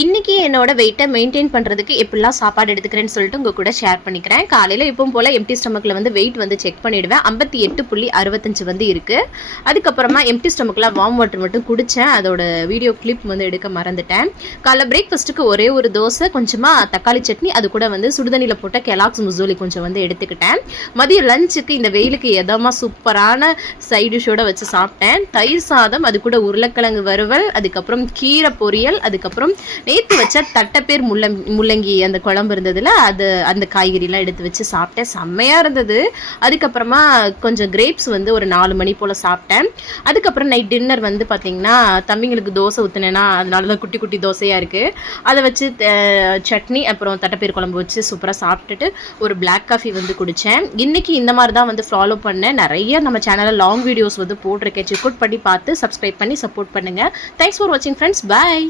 இன்னைக்கு என்னோட வெயிட்டை மெயின்டைன் பண்ணுறதுக்கு எப்படிலாம் சாப்பாடு எடுத்துக்கிறேன்னு சொல்லிட்டு உங்கள் கூட ஷேர் பண்ணிக்கிறேன். காலையில் எப்பவும் போல் எம்டி ஸ்டொமக்கில் வந்து வெயிட் வந்து செக் பண்ணிவிடுவேன். 58.65 வந்து இருக்குது. அதுக்கப்புறமா எம்டி ஸ்டொமக்கில் வார்ம் வாட்டர் மட்டும் குடித்தேன். அதோட வீடியோ கிளிப் வந்து எடுக்க மறந்துட்டேன். காலைல பிரேக்ஃபாஸ்ட்டுக்கு ஒரே ஒரு தோசை, கொஞ்சமாக தக்காளி சட்னி, அது கூட வந்து சுடுதண்ணியில் போட்ட கெலாக்ஸ் முசோலி கொஞ்சம் வந்து எடுத்துக்கிட்டேன். மதியம் லஞ்சுக்கு இந்த வெயிலுக்கு எதமாக சூப்பரான சைட் டிஷ்ஷோட வச்சு சாப்பிட்டேன். தயிர் சாதம், அது கூட உருளைக்கிழங்கு வறுவல், அதுக்கப்புறம் கீரை பொரியல், அதுக்கப்புறம் நேற்று வச்ச தட்டைப்பேர் முள்ளங்கி அந்த குழம்பு இருந்ததுல அந்த காய்கறிலாம் எடுத்து வச்சு சாப்பிட்டேன். செம்மையாக இருந்தது. அதுக்கப்புறமா கொஞ்சம் கிரேப்ஸ் வந்து ஒரு 4 மணி போல் சாப்பிட்டேன். அதுக்கப்புறம் நைட் டின்னர் வந்து பார்த்திங்கன்னா தம்பிங்களுக்கு தோசை ஊற்றினேன்னா அதனால தான் குட்டி குட்டி தோசையாக இருக்குது. அதை வச்சு சட்னி அப்புறம் தட்டைப்பேர் குழம்பு வச்சு சூப்பராக சாப்பிட்டுட்டு ஒரு பிளாக் காஃபி வந்து குடித்தேன். இன்றைக்கி இந்த மாதிரி தான் வந்து ஃபாலோ பண்ணேன். நிறைய நம்ம சேனலில் லாங் வீடியோஸ் வந்து போட்டிருக்கேன். செக் அவுட் பண்ணி பார்த்து சப்ஸ்கிரைப் பண்ணி சப்போர்ட் பண்ணுங்கள். தேங்க்ஸ் ஃபார் வாட்சிங் ஃப்ரெண்ட்ஸ். பாய்.